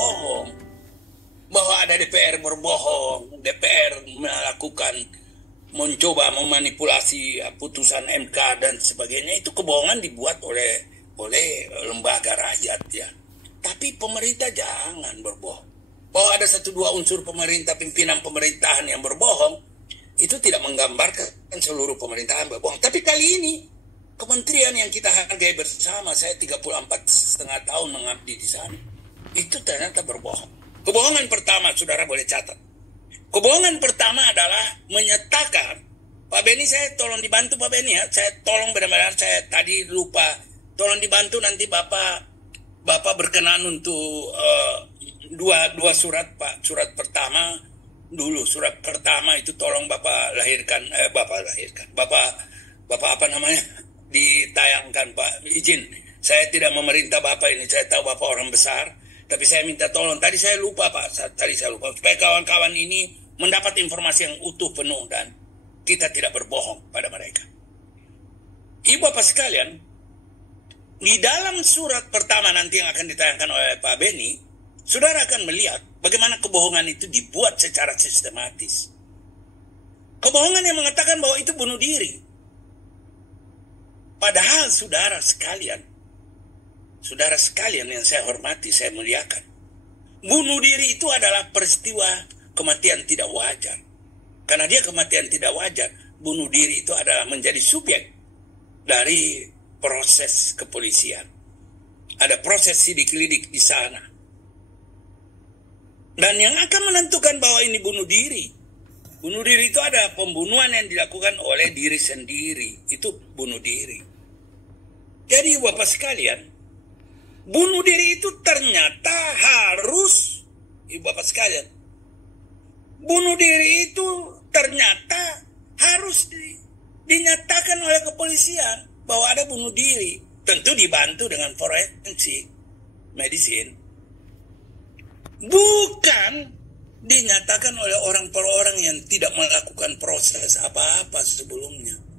berbohong. Bahwa ada DPR berbohong, DPR mencoba memanipulasi putusan MK dan sebagainya, itu kebohongan dibuat oleh lembaga rakyat ya. Tapi pemerintah jangan berbohong. Bahwa ada 1-2 unsur pemerintah, pimpinan pemerintahan yang berbohong, itu tidak menggambarkan seluruh pemerintahan berbohong. Tapi kali ini kementerian yang kita hargai bersama, saya 34,5 tahun mengabdi di sana, itu ternyata berbohong. Kebohongan pertama, saudara boleh catat. Kebohongan pertama adalah menyatakan, Pak Beni, saya tolong dibantu Pak Beni ya, saya tolong benar-benar, saya tadi lupa, tolong dibantu nanti Bapak berkenan untuk dua surat Pak. Surat pertama itu tolong Bapak apa namanya, ditayangkan Pak, izin. Saya tidak memerintah Bapak ini, saya tahu Bapak orang besar, tapi saya minta tolong. Tadi saya lupa Pak, supaya kawan-kawan ini mendapat informasi yang utuh, penuh, dan kita tidak berbohong pada mereka. Ibu Bapak sekalian, di dalam surat pertama nanti yang akan ditayangkan oleh Pak Beni, saudara akan melihat bagaimana kebohongan itu dibuat secara sistematis. Kebohongan yang mengatakan bahwa itu bunuh diri. Padahal saudara sekalian yang saya hormati, saya muliakan, bunuh diri itu adalah peristiwa kematian tidak wajar. Karena dia kematian tidak wajar, bunuh diri itu adalah menjadi subjek dari proses kepolisian. Ada proses sidik-lidik di sana. Dan yang akan menentukan bahwa ini bunuh diri. Bunuh diri itu ada pembunuhan yang dilakukan oleh diri sendiri. Itu bunuh diri. Jadi Bapak sekalian, bunuh diri itu ternyata harus, Ibu Bapak sekalian, bunuh diri itu ternyata harus dinyatakan oleh kepolisian bahwa ada bunuh diri. Tentu dibantu dengan forensik medicine. Bukan dinyatakan oleh orang per orang yang tidak melakukan proses apa-apa sebelumnya.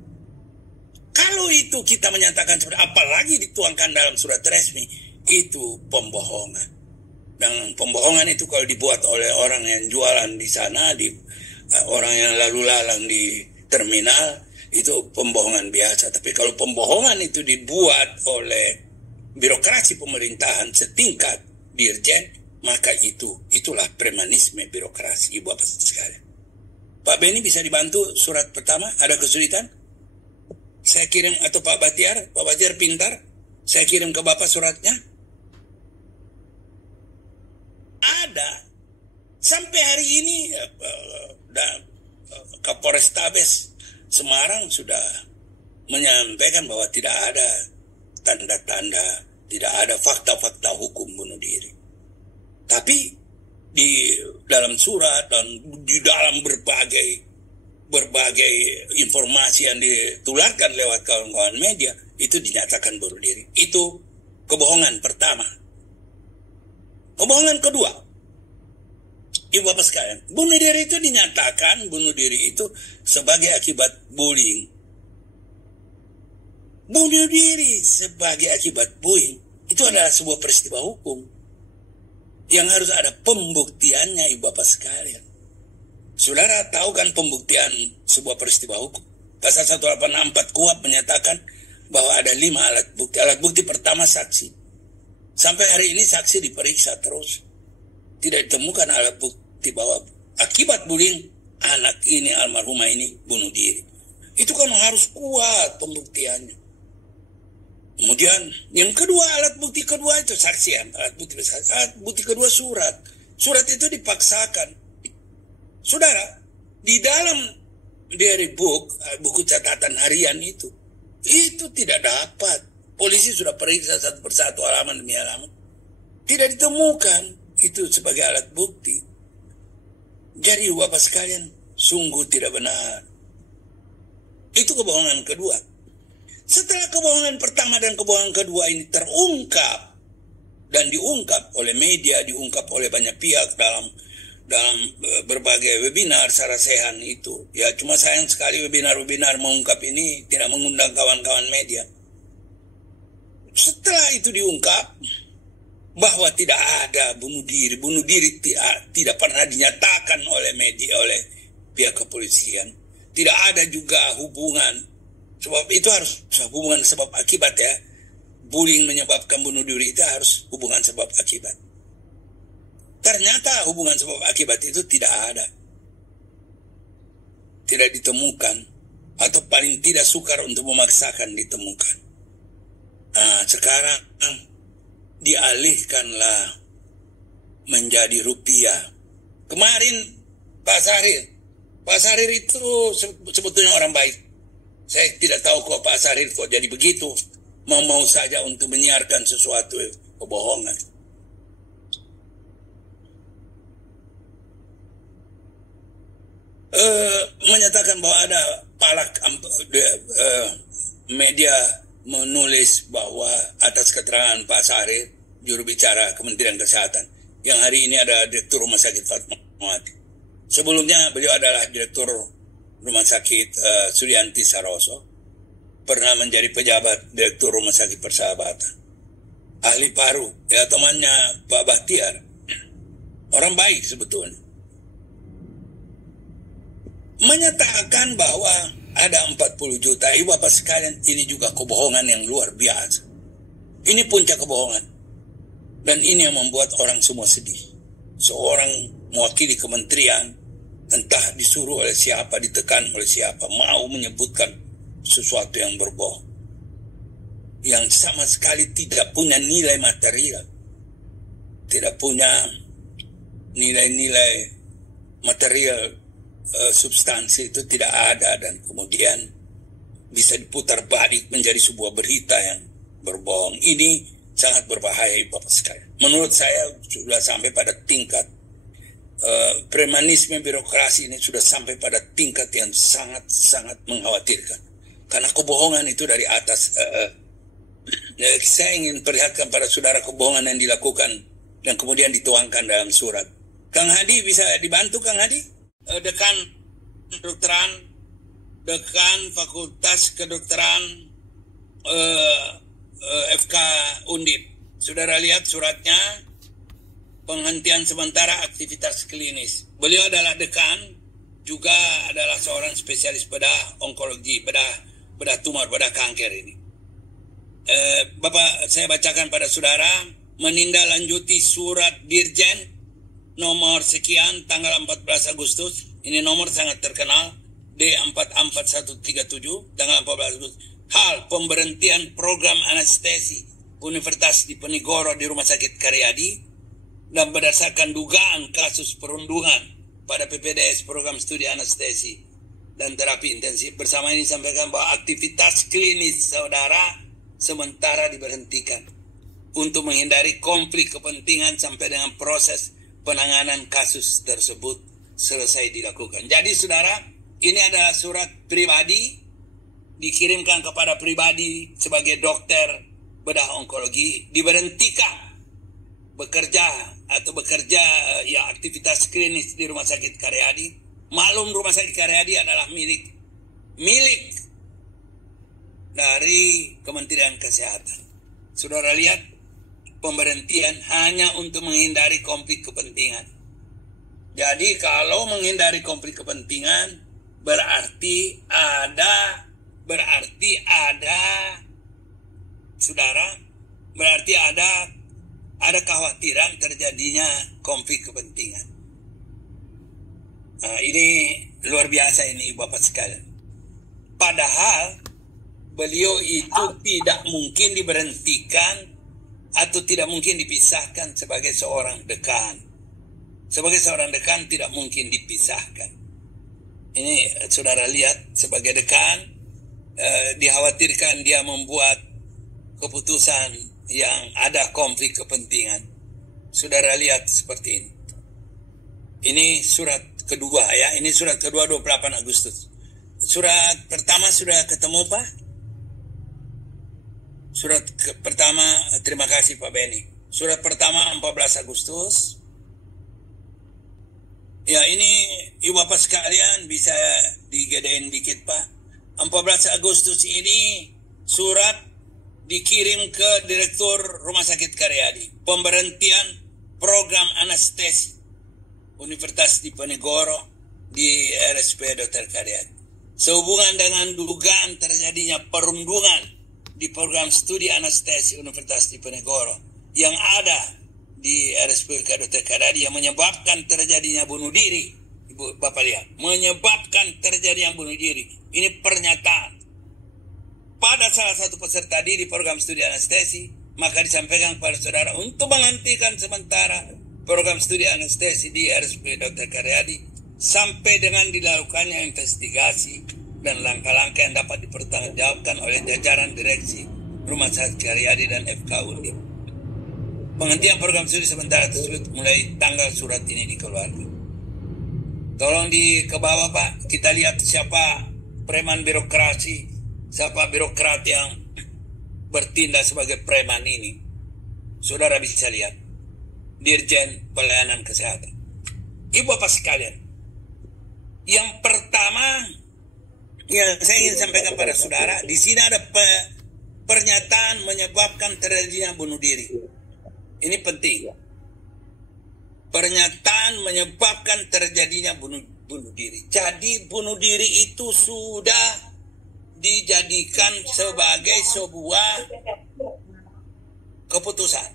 Kalau itu kita menyatakan, apalagi dituangkan dalam surat resmi, itu pembohongan. Dan pembohongan itu kalau dibuat oleh orang yang jualan di sana, orang yang lalu lalang di terminal, itu pembohongan biasa. Tapi kalau pembohongan itu dibuat oleh birokrasi pemerintahan setingkat dirjen, maka itulah premanisme birokrasi, Ibu Bapak sekalian. Pak Beni bisa dibantu surat pertama, ada kesulitan? Saya kirim, atau Pak Batiar pintar, saya kirim ke Bapak suratnya. Ada. Sampai hari ini Kapolrestabes Semarang sudah menyampaikan bahwa tidak ada tanda-tanda, tidak ada fakta-fakta hukum bunuh diri. Tapi di dalam surat dan di dalam berbagai informasi yang ditularkan lewat kawan-kawan media, itu dinyatakan bunuh diri. Itu kebohongan pertama. Kebohongan kedua, Ibu Bapak sekalian, bunuh diri itu dinyatakan bunuh diri itu sebagai akibat bullying. Bunuh diri sebagai akibat bullying itu adalah sebuah peristiwa hukum yang harus ada pembuktiannya, Ibu Bapak sekalian. Saudara tahu kan pembuktian sebuah peristiwa hukum? Pasal 184 KUHP menyatakan bahwa ada 5 alat bukti. Alat bukti pertama saksi. Sampai hari ini saksi diperiksa terus. Tidak ditemukan alat bukti bahwa akibat bullying anak ini, almarhumah ini bunuh diri. Itu kan harus kuat pembuktiannya. Kemudian yang kedua, alat bukti kedua itu saksian. Alat bukti kedua surat. Surat itu dipaksakan. Saudara, di dalam diary book, buku catatan harian itu tidak dapat. Polisi sudah periksa satu persatu, halaman demi halaman. Tidak ditemukan itu sebagai alat bukti. Jadi Bapak sekalian, sungguh tidak benar. Itu kebohongan kedua. Setelah kebohongan pertama dan kebohongan kedua ini terungkap dan diungkap oleh media, diungkap oleh banyak pihak dalam berbagai webinar sarasehan itu. Ya cuma sayang sekali webinar-webinar mengungkap ini tidak mengundang kawan-kawan media. Setelah itu diungkap, bahwa tidak ada bunuh diri tidak pernah dinyatakan oleh media, oleh pihak kepolisian. Tidak ada juga hubungan, sebab itu harus hubungan sebab akibat ya. Bullying menyebabkan bunuh diri itu harus hubungan sebab akibat. Ternyata hubungan sebab akibat itu tidak ada, tidak ditemukan, atau paling tidak sukar untuk memaksakan ditemukan. Nah, sekarang dialihkanlah menjadi rupiah. Kemarin Pak Sarir itu sebetulnya orang baik. Saya tidak tahu kok Pak Sarir kok jadi begitu. Mau saja untuk menyiarkan sesuatu kebohongan. Menyatakan bahwa ada media menulis bahwa atas keterangan Pak Sarir, juru bicara Kementerian Kesehatan, yang hari ini ada Direktur Rumah Sakit Fatmawati. Sebelumnya beliau adalah Direktur Rumah Sakit Sulianti Saroso, pernah menjadi pejabat Direktur Rumah Sakit Persahabatan, ahli paru, ya temannya Pak Bahtiar, orang baik sebetulnya. Menyatakan bahwa ada 40 juta. Ibu bapak sekalian, ini juga kebohongan yang luar biasa. Ini puncak kebohongan. Dan ini yang membuat orang semua sedih. Seorang mewakili kementerian, entah disuruh oleh siapa, ditekan oleh siapa, mau menyebutkan sesuatu yang berbohong, yang sama sekali tidak punya nilai material, tidak punya nilai-nilai material, substansi itu tidak ada, dan kemudian bisa diputar balik menjadi sebuah berita yang berbohong. Ini sangat berbahaya Bapak sekalian. Menurut saya sudah sampai pada tingkat premanisme birokrasi ini sudah sampai pada tingkat yang sangat mengkhawatirkan. Karena kebohongan itu dari atas. Saya ingin perlihatkan pada saudara kebohongan yang dilakukan dan kemudian dituangkan dalam surat. Kang Hadi bisa dibantu, Kang Hadi? Dekan kedokteran, dekan Fakultas Kedokteran FK Undip. Saudara lihat suratnya, penghentian sementara aktivitas klinis. Beliau adalah dekan, juga adalah seorang spesialis bedah onkologi, bedah tumor, bedah kanker ini. Bapak, saya bacakan pada saudara, menindaklanjuti surat Dirjen nomor sekian tanggal 14 Agustus, ini nomor sangat terkenal, D44137, tanggal 14 Agustus, hal pemberhentian program anestesi Universitas Diponegoro di Rumah Sakit Karyadi, dan berdasarkan dugaan kasus perundungan pada PPDS program studi anestesi dan terapi intensif. Bersama ini sampaikan bahwa aktivitas klinis saudara sementara diberhentikan untuk menghindari konflik kepentingan sampai dengan proses penanganan kasus tersebut selesai dilakukan. Jadi saudara, ini adalah surat pribadi, dikirimkan kepada pribadi sebagai dokter bedah onkologi, diberhentikan bekerja ya aktivitas klinis di Rumah Sakit Karyadi. Maklum Rumah Sakit Karyadi adalah milik dari Kementerian Kesehatan. Saudara lihat, pemberhentian hanya untuk menghindari konflik kepentingan. Jadi kalau menghindari konflik kepentingan berarti ada saudara, berarti ada kekhawatiran terjadinya konflik kepentingan. Nah, ini luar biasa ini Bapak sekalian. Padahal beliau itu tidak mungkin diberhentikan atau tidak mungkin dipisahkan sebagai seorang dekan. Sebagai seorang dekan tidak mungkin dipisahkan. Ini saudara lihat, sebagai dekan dikhawatirkan dia membuat keputusan yang ada konflik kepentingan. Saudara lihat seperti ini. Ini surat kedua ya, ini surat kedua 28 Agustus. Surat pertama sudah ketemu Pak? Surat pertama, terima kasih Pak Beni. Surat pertama 14 Agustus. Ya ini Ibu Bapak sekalian bisa digedein dikit Pak. 14 Agustus ini surat dikirim ke Direktur Rumah Sakit Karyadi. Pemberhentian program anestesi Universitas Diponegoro di RSP Dr. Karyadi. Sehubungan dengan dugaan terjadinya perundungan di program studi anestesi Universitas Diponegoro yang ada di RSP Dr. Karyadi yang menyebabkan terjadinya bunuh diri. Ibu Bapak lihat, menyebabkan terjadinya bunuh diri. Ini pernyataan pada salah satu peserta di program studi anestesi, maka disampaikan kepada saudara untuk menghentikan sementara program studi anestesi di RSP Dr. Karyadi sampai dengan dilakukannya investigasi dan langkah-langkah yang dapat dipertanggungjawabkan oleh jajaran direksi Rumah Sakit Karyadi dan FK Undip. Penghentian program studi sementara tersebut mulai tanggal surat ini dikeluarkan. Tolong ke bawah Pak, kita lihat siapa preman birokrasi, siapa birokrat yang bertindak sebagai preman ini. Saudara bisa lihat, Dirjen Pelayanan Kesehatan. Ibu Bapak sekalian, yang pertama yang saya ingin sampaikan pada saudara, di sini ada pernyataan menyebabkan terjadinya bunuh diri. Ini penting. Pernyataan menyebabkan terjadinya bunuh diri. Jadi bunuh diri itu sudah dijadikan sebagai sebuah keputusan.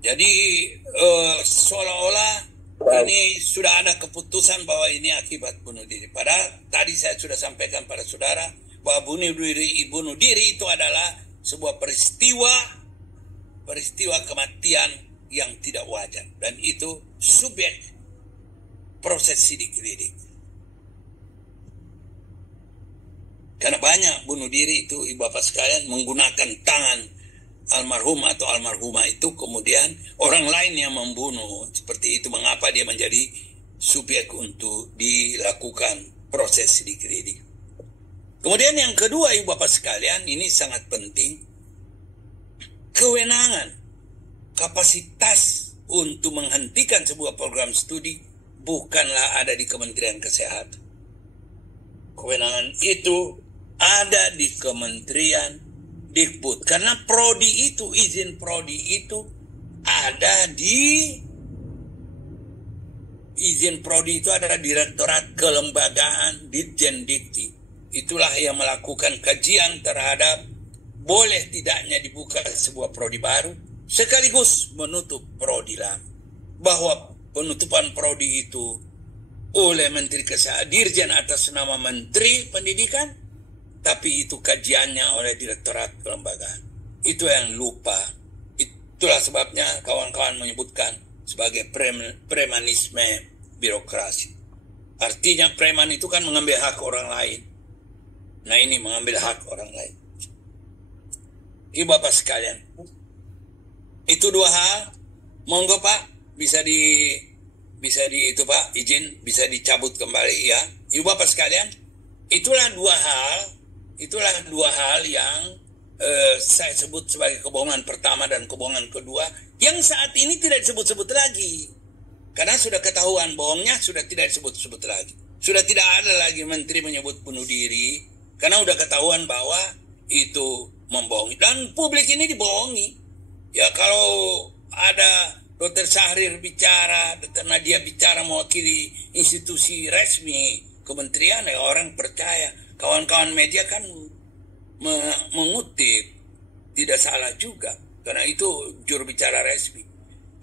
Jadi seolah-olah ini sudah ada keputusan bahwa ini akibat bunuh diri. Padahal tadi saya sudah sampaikan pada saudara bahwa bunuh diri itu adalah sebuah peristiwa kematian yang tidak wajar, dan itu subjek proses sidik lidik. Karena banyak bunuh diri itu Ibu Bapak sekalian menggunakan tangan almarhum atau almarhumah itu, kemudian orang lain yang membunuh. Seperti itu mengapa dia menjadi subjek untuk dilakukan proses sidik lidik. Kemudian yang kedua Ibu Bapak sekalian, ini sangat penting. Kewenangan, kapasitas untuk menghentikan sebuah program studi bukanlah ada di Kementerian Kesehatan. Kewenangan itu ada di Kementerian Dikbud. Karena prodi itu, izin prodi itu ada di izin prodi itu ada Direktorat Kelembagaan Ditjen Dikti. Itulah yang melakukan kajian terhadap boleh tidaknya dibuka sebuah prodi baru sekaligus menutup prodi lama. Bahwa penutupan prodi itu oleh Menteri Kesehatan, Dirjen atas nama Menteri Pendidikan, tapi itu kajiannya oleh Direktorat Kelembagaan. Itu yang lupa. Itulah sebabnya kawan-kawan menyebutkan sebagai premanisme birokrasi. Artinya preman itu kan mengambil hak orang lain. Nah ini mengambil hak orang lain. Ibu Bapak sekalian, itu dua hal. Monggo Pak, bisa di itu Pak, izin bisa dicabut kembali ya. Ibu Bapak sekalian, itulah dua hal yang saya sebut sebagai kebohongan pertama dan kebohongan kedua, yang saat ini tidak disebut-sebut lagi. Karena sudah ketahuan bohongnya, sudah tidak disebut-sebut lagi. Sudah tidak ada lagi menteri menyebut bunuh diri, karena sudah ketahuan bahwa itu membohongi. Dan publik ini dibohongi. Ya kalau ada Dr. Syahrir bicara, Dr. Nadia bicara mewakili institusi resmi kementerian, ya orang percaya. Kawan-kawan media kan mengutip, tidak salah juga, karena itu juru bicara resmi.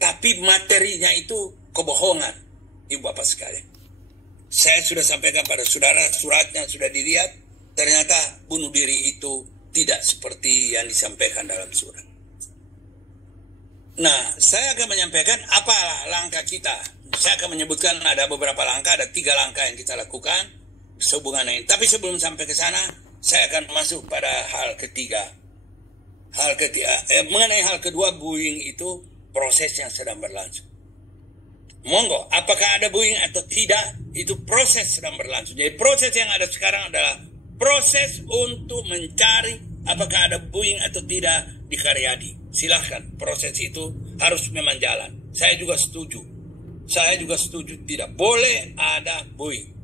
Tapi materinya itu kebohongan, Ibu Bapak sekalian. Saya sudah sampaikan pada saudara, suratnya sudah dilihat. Ternyata bunuh diri itu tidak seperti yang disampaikan dalam surat. Nah, saya akan menyampaikan apa langkah kita. Saya akan menyebutkan ada beberapa langkah, ada 3 langkah yang kita lakukan sehubungan ini. Tapi sebelum sampai ke sana, saya akan masuk pada hal ketiga. Mengenai hal kedua, bullying itu prosesnya sedang berlangsung. Monggo, apakah ada bullying atau tidak, itu proses sedang berlangsung. Jadi proses yang ada sekarang adalah proses untuk mencari apakah ada bullying atau tidak di Karyadi. Silahkan, proses itu harus memang jalan. Saya juga setuju tidak boleh ada bullying.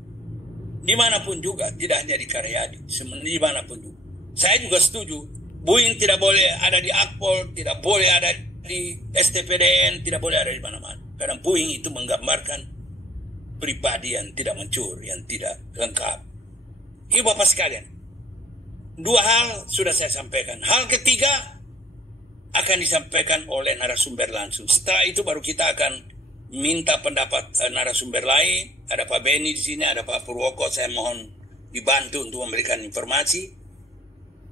Dimanapun juga, tidak hanya di Karyadi, dimanapun juga. Saya juga setuju, Boeing tidak boleh ada di Akpol, tidak boleh ada di STPDN, tidak boleh ada di mana-mana. Karena Boeing itu menggambarkan pribadi yang tidak mencuri, yang tidak lengkap. Ibu Bapak sekalian, dua hal sudah saya sampaikan. Hal ketiga akan disampaikan oleh narasumber langsung. Setelah itu baru kita akan minta pendapat narasumber lain. Ada Pak Beni di sini, ada Pak Purwoko. Saya mohon dibantu untuk memberikan informasi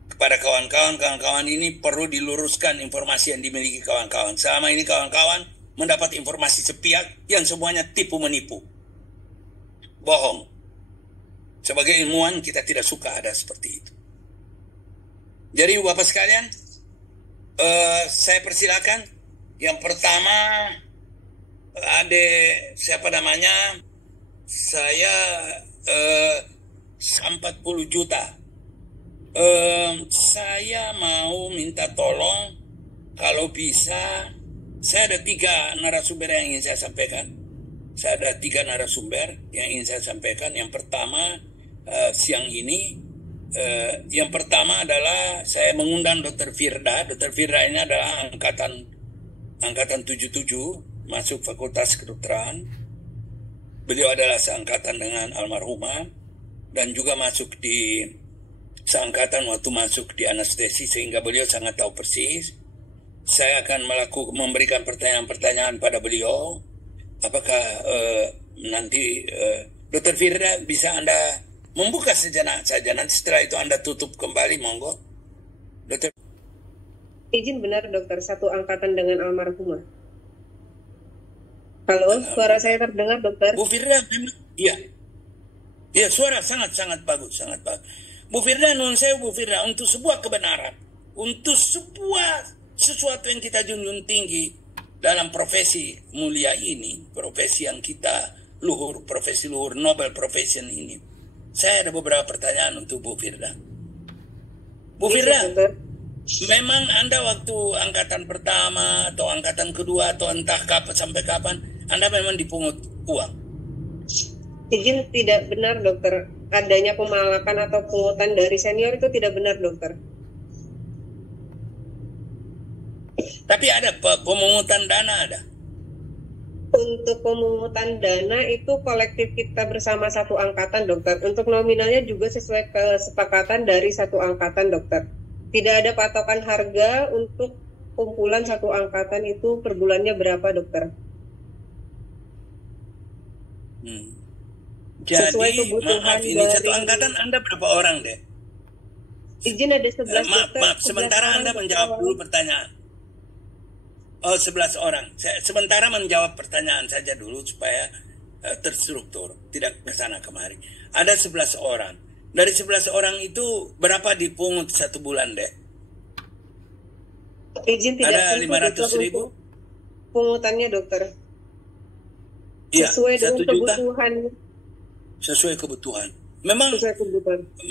kepada kawan-kawan ini. Perlu diluruskan informasi yang dimiliki kawan-kawan. Selama ini kawan-kawan mendapat informasi sepihak yang semuanya tipu menipu, bohong. Sebagai ilmuwan kita tidak suka ada seperti itu. Jadi Bapak sekalian, saya persilakan. Yang pertama, siapa namanya? Saya 40 juta. Saya mau minta tolong kalau bisa. Saya ada 3 narasumber yang ingin saya sampaikan. Saya ada 3 narasumber yang ingin saya sampaikan. Yang pertama siang ini, yang pertama adalah saya mengundang Dr. Firda. Dr. Firda ini adalah angkatan 77, masuk Fakultas Kedokteran. Beliau adalah seangkatan dengan almarhumah dan juga masuk di seangkatan waktu masuk di anestesi, sehingga beliau sangat tahu persis. Saya akan memberikan pertanyaan-pertanyaan pada beliau. Apakah nanti Dr. Firda bisa Anda membuka sejenak saja, nanti setelah itu Anda tutup kembali, monggo. Dokter. Izin benar dokter, satu angkatan dengan almarhumah. Halo, suara saya terdengar dokter? Bu Firda, iya. Ya, suara sangat-sangat bagus, sangat bagus. Bu Firda, nun saya Bu Firda, untuk sebuah kebenaran, untuk sesuatu yang kita junjung tinggi dalam profesi mulia ini, profesi yang kita luhur, profesi luhur, Nobel profession ini. Saya ada beberapa pertanyaan untuk Bu Firda. Bu Firda, memang Anda waktu angkatan pertama atau angkatan kedua atau entah kapan sampai kapan, Anda memang dipungut uang? Izin tidak benar dokter. Adanya pemalakan atau pungutan dari senior itu tidak benar dokter. Tapi ada pemungutan dana ada? Untuk pemungutan dana itu kolektif kita bersama satu angkatan dokter. Untuk nominalnya juga sesuai kesepakatan dari satu angkatan dokter. Tidak ada patokan harga untuk kumpulan satu angkatan itu per bulannya berapa dokter. Jadi maaf ini satu angkatan Anda berapa orang deh? Izin ada 11 maaf, sementara Anda menjawab dulu pertanyaan. Oh, 11 orang. Sementara menjawab pertanyaan saja dulu supaya terstruktur, tidak kesana kemari. Ada 11 orang. Dari 11 orang itu berapa dipungut satu bulan deh? Izin tidak ada 500.000? Pungutannya dokter. Iya, sesuai dengan 1 juta. Kebutuhan. Sesuai kebutuhan.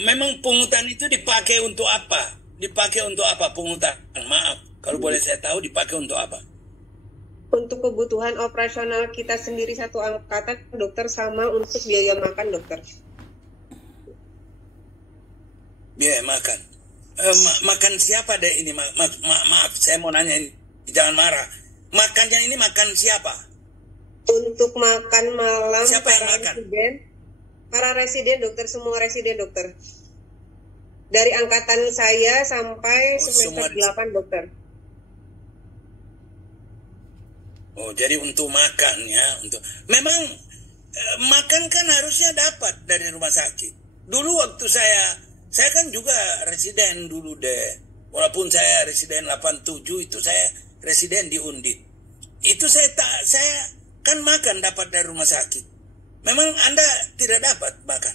Memang pungutan itu dipakai untuk apa? Dipakai untuk apa pungutan? Maaf, kalau boleh saya tahu dipakai untuk apa? Untuk kebutuhan operasional kita sendiri satu angkatan dokter, sama untuk biaya makan dokter. Biaya makan. Makan siapa deh ini? Maaf, saya mau nanya ini. Jangan marah. Makannya ini makan siapa? Untuk makan malam siapa yang makan? Para residen dokter, semua residen dokter. Dari angkatan saya sampai semester 8 dokter. Oh, jadi untuk makan ya, memang makan kan harusnya dapat dari rumah sakit. Dulu waktu saya kan juga residen dulu deh. Walaupun saya residen 87, itu saya residen di Undip. Itu saya kan makan dapat dari rumah sakit. Memang Anda tidak dapat makan?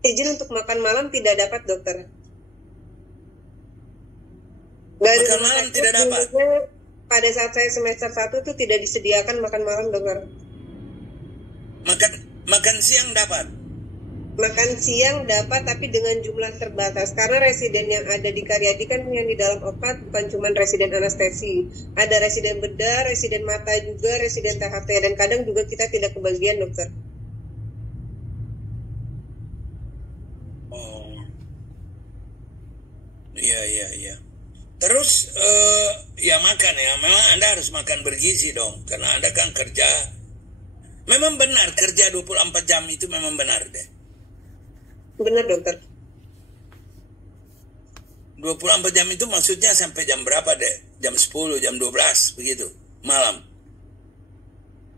Izin untuk makan malam tidak dapat dokter. Makan malam tidak dapat? Pada saat saya semester 1 itu tidak disediakan makan malam dokter. Makan siang dapat? Makan siang dapat, tapi dengan jumlah terbatas. Karena residen yang ada di Karyadi kan yang di dalam opat bukan cuma residen anestesi. Ada residen bedah, residen mata juga, residen THT. Dan kadang juga kita tidak kebagian dokter. Iya. Terus ya makan ya, memang Anda harus makan bergizi dong, karena Anda kan kerja. Memang benar kerja 24 jam itu memang benar deh. Benar dokter. 24 jam itu maksudnya sampai jam berapa deh? Jam 10, jam 12 begitu, malam.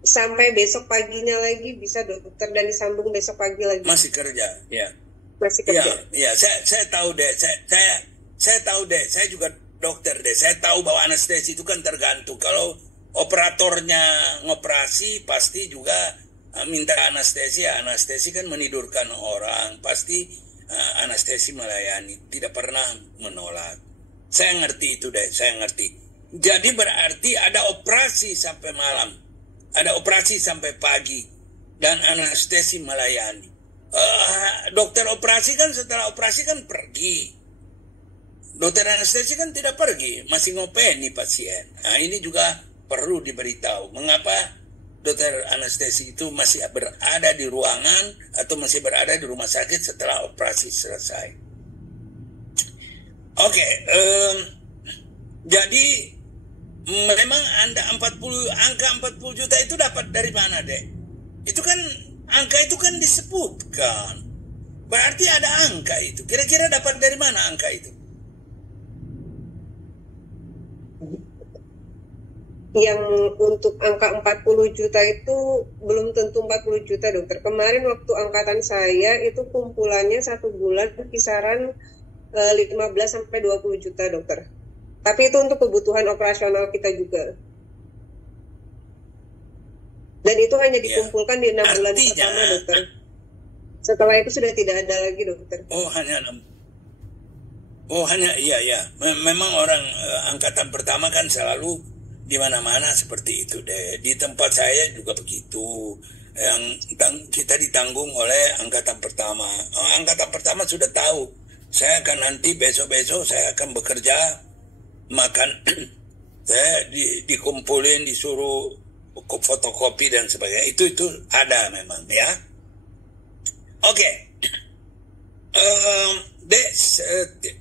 Sampai besok paginya lagi bisa dokter, dan disambung besok pagi lagi. Masih kerja, ya. Masih kerja. Ya, saya tahu deh, saya tahu deh, saya juga dokter deh. Saya tahu bahwa anestesi itu kan tergantung. Kalau operatornya ngoperasi pasti juga minta anestesi. Anestesi kan menidurkan orang, pasti anestesi melayani, tidak pernah menolak. Saya ngerti itu deh, saya ngerti. Jadi berarti ada operasi sampai malam, ada operasi sampai pagi, dan anestesi melayani. Dokter operasi kan setelah operasi kan pergi. Dokter anestesi kan tidak pergi, masih ngopeni pasien. Nah, ini juga perlu diberitahu. Mengapa dokter anestesi itu masih berada di ruangan atau masih berada di rumah sakit setelah operasi selesai. Oke, jadi memang angka 40 juta itu dapat dari mana deh? Itu kan angka itu kan disebutkan. Berarti ada angka itu. Kira-kira dapat dari mana angka itu? Yang untuk angka 40 juta itu belum tentu 40 juta dokter. Kemarin waktu angkatan saya itu kumpulannya satu bulan kisaran 15-20 juta dokter. Tapi itu untuk kebutuhan operasional kita juga. Dan itu hanya dikumpulkan di 6 bulan pertama dokter. Setelah itu sudah tidak ada lagi dokter. Iya. Memang orang angkatan pertama kan selalu di mana-mana seperti itu deh. Di tempat saya juga begitu. Yang kita ditanggung oleh angkatan pertama. Angkatan pertama sudah tahu. Saya akan nanti besok-besok saya akan bekerja, makan, saya dikumpulin, disuruh fotokopi dan sebagainya. Itu ada memang ya. Oke.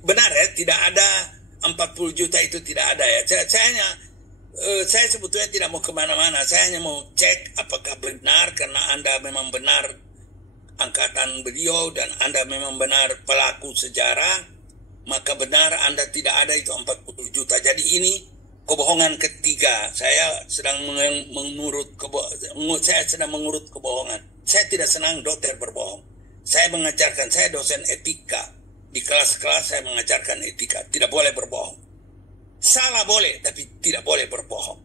Benar ya, tidak ada 40 juta itu tidak ada ya. Saya sebetulnya tidak mau kemana-mana. Saya hanya mau cek apakah benar, karena Anda memang benar angkatan beliau dan Anda memang benar pelaku sejarah, maka benar Anda tidak ada itu 40 juta. Jadi ini kebohongan ketiga. Saya sedang mengurut kebohongan. Saya tidak senang dokter berbohong. Saya mengajarkan, saya dosen etika. Di kelas-kelas saya mengajarkan etika. Tidak boleh berbohong. Salah boleh, tapi tidak boleh berbohong.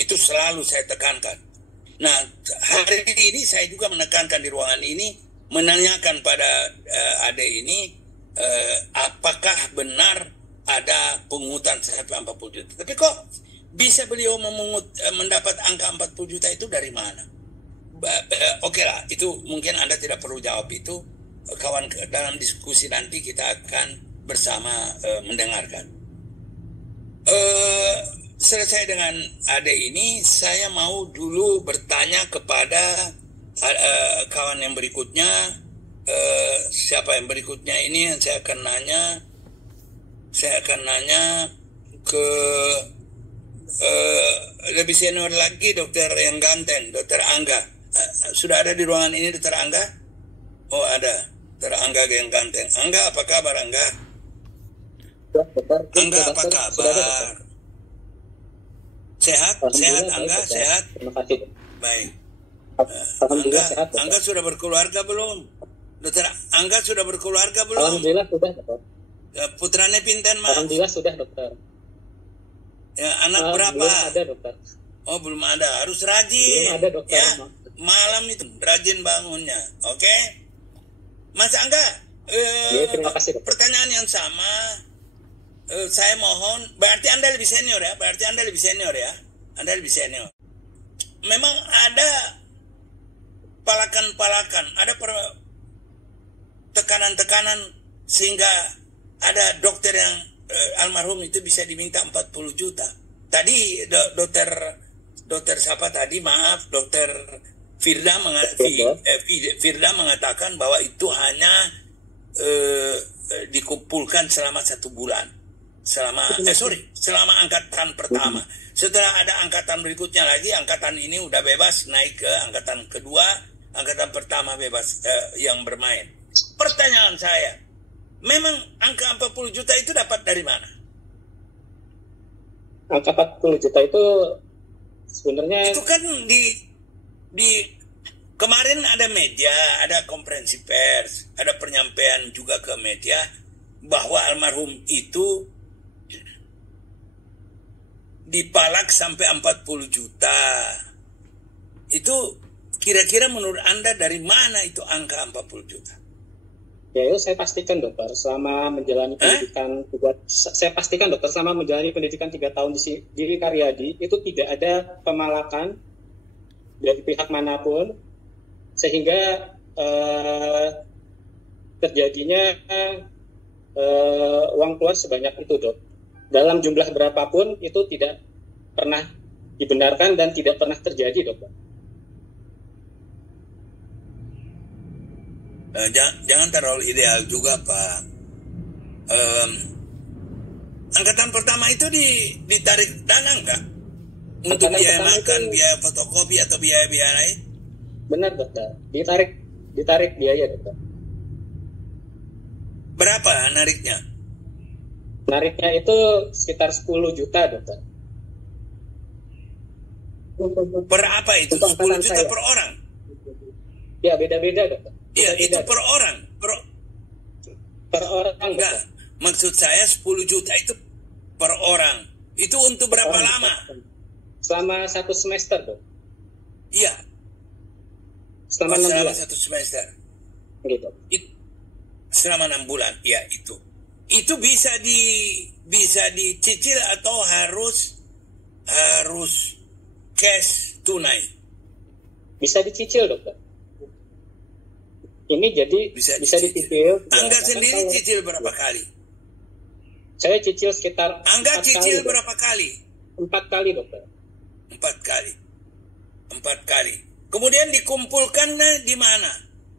Itu selalu saya tekankan. Nah, hari ini saya juga menekankan di ruangan ini, menanyakan pada Ade ini, apakah benar ada pungutan sampai 40 juta. Tapi kok bisa beliau mendapat angka 40 juta itu dari mana? Oke lah, itu mungkin Anda tidak perlu jawab itu. Kawan, dalam diskusi nanti kita akan bersama mendengarkan. Selesai dengan Ade ini, saya mau dulu bertanya kepada kawan yang berikutnya. Siapa yang berikutnya ini yang saya akan nanya ke lebih senior lagi, dokter yang ganteng, dokter Angga. Sudah ada di ruangan ini dokter Angga? Oh ada, dokter Angga yang ganteng. Angga, apa kabar Angga? Angga, apa kabar? Sehat Angga, sehat. Terima kasih. Baik. Alhamdulillah sehat. Angga sudah berkeluarga belum? Dokter Angga sudah berkeluarga belum? Alhamdulillah sudah, dokter. Putranya pinten, Mas? Alhamdulillah sudah, dokter. Ya, anak berapa? Belum ada, dokter. Oh, belum ada. Harus rajin. Belum ada, dokter. Ya, malam itu rajin bangunnya. Oke? Mas Angga, terima kasih, dokter. Pertanyaan yang sama. Saya mohon, berarti Anda lebih senior ya? Anda lebih senior. Memang ada palakan-palakan, ada tekanan-tekanan sehingga ada dokter yang almarhum itu bisa diminta 40 juta. Tadi dokter siapa tadi? Maaf, dokter Firda mengatakan bahwa itu hanya dikumpulkan selama 1 bulan. Selama angkatan pertama. Setelah ada angkatan berikutnya lagi, angkatan ini udah bebas naik ke angkatan kedua, angkatan pertama bebas yang bermain. Pertanyaan saya, memang angka 40 juta itu dapat dari mana? Angka 40 juta itu sebenarnya itu kan di kemarin ada media, ada konferensi pers, ada penyampaian juga ke media bahwa almarhum itu dipalak sampai 40 juta. Itu kira-kira menurut Anda dari mana itu angka 40 juta? Ya itu saya pastikan dokter selama menjalani pendidikan selama menjalani pendidikan 3 tahun di Karyadi itu tidak ada pemalakan dari pihak manapun sehingga terjadinya uang keluar sebanyak itu dok. Dalam jumlah berapapun itu tidak pernah dibenarkan dan tidak pernah terjadi dok. Jangan terlalu ideal juga Pak. Angkatan pertama itu ditarik dana enggak? Untuk biaya makan, biaya fotokopi atau biaya-biaya lain? Benar dokter, ditarik biaya dokter. Berapa nariknya? Nariknya itu sekitar 10 juta dokter. Per apa itu? 10 juta per orang? Ya beda-beda dokter. Iya, itu per orang. Per orang enggak. Maksud saya 10 juta itu per orang. Itu untuk berapa lama? Selama 1 semester, Dok. Iya. Selama 6 bulan. 1 semester. Gitu. Selama 6 bulan, ya itu. Itu bisa dicicil atau harus cash tunai? Bisa dicicil, Dokter. Ini jadi bisa dicicil. Angga sendiri cicil berapa kali? Saya cicil sekitar Angga cicil berapa kali? 4 kali, Dokter. 4 kali. Kemudian dikumpulkannya di mana?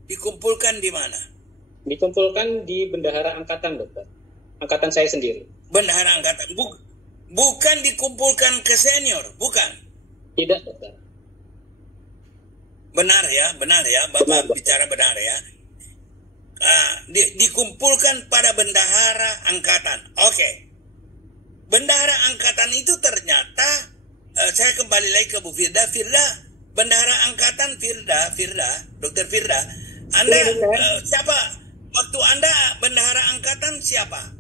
Dikumpulkan di bendahara angkatan, Dokter. Angkatan saya sendiri. Bendahara angkatan. Bukan dikumpulkan ke senior, bukan? Tidak, Dokter. Benar ya, Bapak bicara benar ya. Dikumpulkan pada bendahara angkatan. Oke. Bendahara angkatan itu ternyata saya kembali lagi ke Bu Firda. Bendahara angkatan Firda, Dr. Firda. Anda siapa? Waktu Anda bendahara angkatan siapa?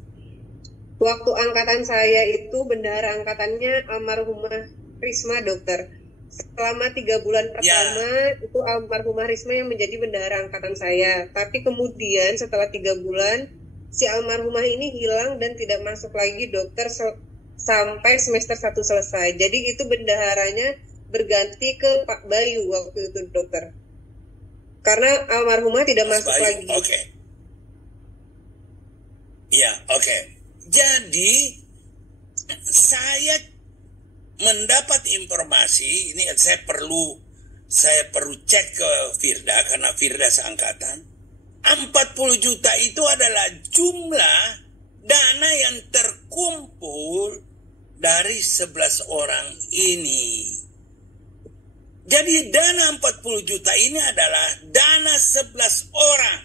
Waktu angkatan saya itu bendahara angkatannya almarhumah Risma, dokter. Selama 3 bulan pertama itu almarhumah Risma yang menjadi bendahara angkatan saya. Tapi kemudian setelah 3 bulan si almarhumah ini hilang dan tidak masuk lagi, dokter, sampai semester 1 selesai. Jadi itu bendaharanya berganti ke Pak Bayu waktu itu, dokter. Karena almarhumah tidak masuk lagi. Oke. Iya, oke. Jadi saya mendapat informasi ini, saya perlu cek ke Firda karena Firda seangkatan. 40 juta itu adalah jumlah dana yang terkumpul dari 11 orang ini. Jadi dana 40 juta ini adalah dana 11 orang.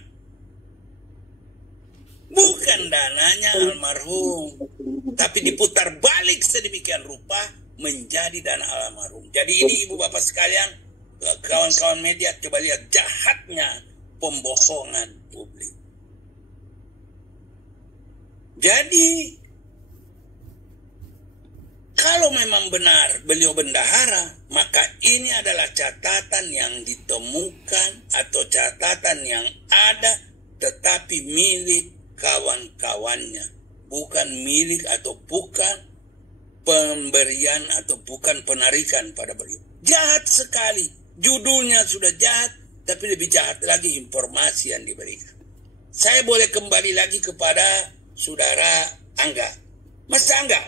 Bukan dananya almarhum, tapi diputar balik sedemikian rupa menjadi dana almarhum. Jadi ini ibu bapak sekalian, kawan-kawan media, coba lihat jahatnya pembohongan publik. Jadi kalau memang benar beliau bendahara, maka ini adalah catatan yang ditemukan atau catatan yang ada tetapi milik kawan-kawannya, bukan milik atau bukan pemberian atau bukan penarikan pada beliau. Jahat sekali. Judulnya sudah jahat, tapi lebih jahat lagi informasi yang diberikan. Saya boleh kembali lagi kepada saudara Angga. Mas Angga,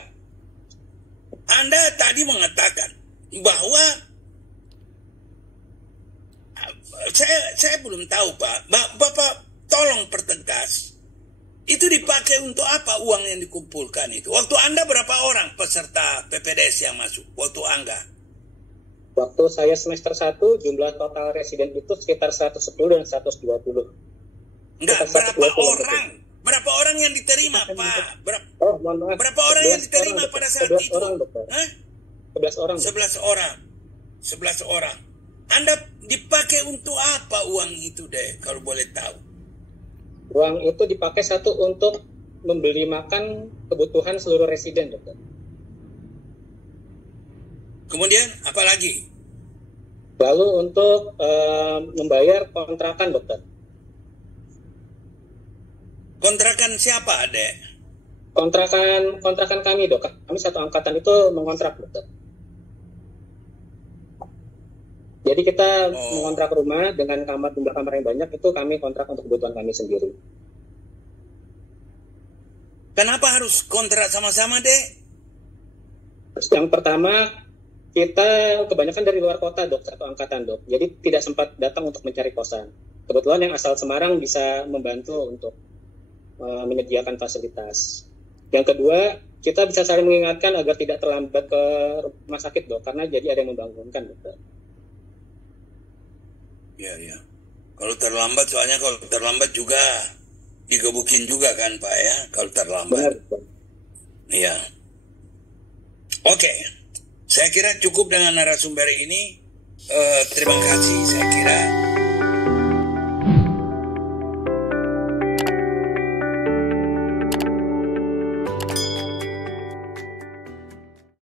Anda tadi mengatakan bahwa saya belum tahu Pak. Bapak tolong pertegas Itu dipakai untuk apa uang yang dikumpulkan itu? Waktu Anda berapa orang peserta PPDS yang masuk? Waktu Angga? Waktu saya semester 1, jumlah total residen itu sekitar 110 dan 120. Enggak, berapa orang? Berapa orang yang diterima, Pak? Berapa orang yang diterima pada saat itu? 11 orang. 11 orang. 11 orang. Anda dipakai untuk apa uang itu deh, kalau boleh tahu? Uang itu dipakai satu untuk membeli makan kebutuhan seluruh residen, dokter. Kemudian apa lagi? Lalu untuk membayar kontrakan, dokter. Kontrakan siapa, Dek? Kontrakan kami, dok. Kami satu angkatan itu mengontrak, dokter. Jadi kita mengontrak rumah dengan jumlah kamar yang banyak, itu kami kontrak untuk kebutuhan kami sendiri. Kenapa harus kontrak sama-sama, Dek? Yang pertama, kita kebanyakan dari luar kota, dok, satu angkatan, dok. Jadi tidak sempat datang untuk mencari kosan. Kebetulan yang asal Semarang bisa membantu untuk menyediakan fasilitas. Yang kedua, kita bisa saling mengingatkan agar tidak terlambat ke rumah sakit, dok, karena jadi ada yang membangunkan, dokter. Ya. Kalau terlambat juga digebukin juga kan, Pak ya, kalau terlambat. Benar. Iya. Oke. Saya kira cukup dengan narasumber ini. Terima kasih. Saya kira